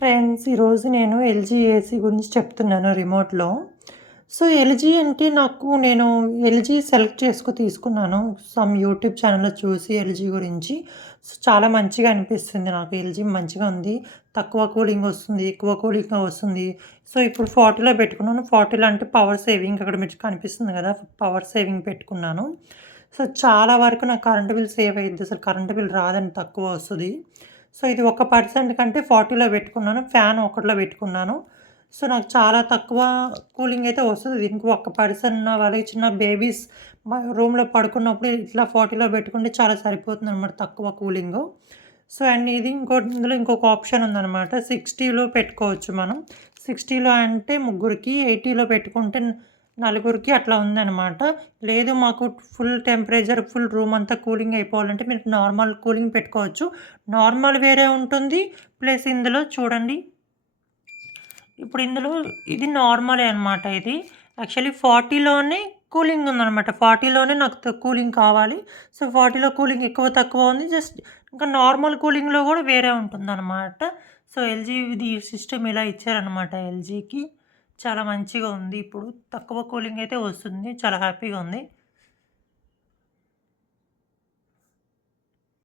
Friends, ఈరోజు నేను LG AC గురించి చెప్తున్నాను రిమోట్‌లో. సో, ఎల్జీ అంటే నేను ఎల్జీ సెలెక్ట్ తీసుకున్నాను. సమ్ యూట్యూబ్ ఛానెల్‌లో చూసి ఎల్జీ గురించి. సో, చాలా మంచిగా అనిపిస్తుంది నాకు. ఎల్జీ మంచిగా ఉంది. తక్కువ కూలింగ్ వస్తుంది. ఎక్కువ కూలింగ్ వస్తుంది. సో, ఇప్పుడు 40లో పెట్టుకున్నాను. 40లో అంటే పవర్ సేవింగ్ అక్కడ మీకు కనిపిస్తుంది కదా! పవర్ సేవింగ్ పెట్టుకున్నాను. సో, చాలా వరకు నాకు కరెంట్ బిల్ సేవ్ అయ్యిద్ది. అసలు కరెంట్ బిల్ రాదండి, తక్కువ వస్తది. సో, ఇది 1% కంటే 40లో పెట్టుకున్నాను. ఫ్యాన్ ఒకటిలో పెట్టుకున్నాను. సో, నాకు చాలా తక్కువ కూలింగ్ అయితే వస్తది. దీనికి ఒక పర్సన్ వాళ్ళకి చిన్న బేబీస్ రూమ్‌లో పడుకున్నప్పుడు ఇట్లా 40లో పెట్టుకుంటే చాలా సరిపోతుందనమాట, తక్కువ కూలింగు. సో, అండ్ ఇది ఇందులో ఇంకొక ఆప్షన్ ఉందనమాట. 60లో పెట్టుకోవచ్చు మనం. 60లో అంటే ముగ్గురికి, 80లో పెట్టుకుంటే నలుగురికి అట్లా ఉందనమాట. లేదు మాకు ఫుల్ టెంపరేచర్, ఫుల్ రూమ్ అంతా కూలింగ్ అయిపోవాలంటే మీరు నార్మల్ కూలింగ్ పెట్టుకోవచ్చు. నార్మల్ వేరే ఉంటుంది. ప్లస్ ఇందులో చూడండి, ఇప్పుడు ఇందులో ఇది నార్మలే అనమాట ఇది. యాక్చువల్లీ 40లోనే కూలింగ్ ఉందనమాట. 40లోనే నాకు కూలింగ్ కావాలి. సో, 40లో కూలింగ్ ఎక్కువ తక్కువ ఉంది. జస్ట్ ఇంకా నార్మల్ కూలింగ్‌లో గూడా వేరే ఉంటుందనమాట. సో, ఎల్జీది సిస్టమ్ ఇలా ఇచ్చారనమాట ఎల్జీకి. చాలా మంచిగా ఉంది. ఇప్పుడు తక్కువ కూలింగ్ అయితే వస్తుంది. చాలా హ్యాపీగా ఉంది.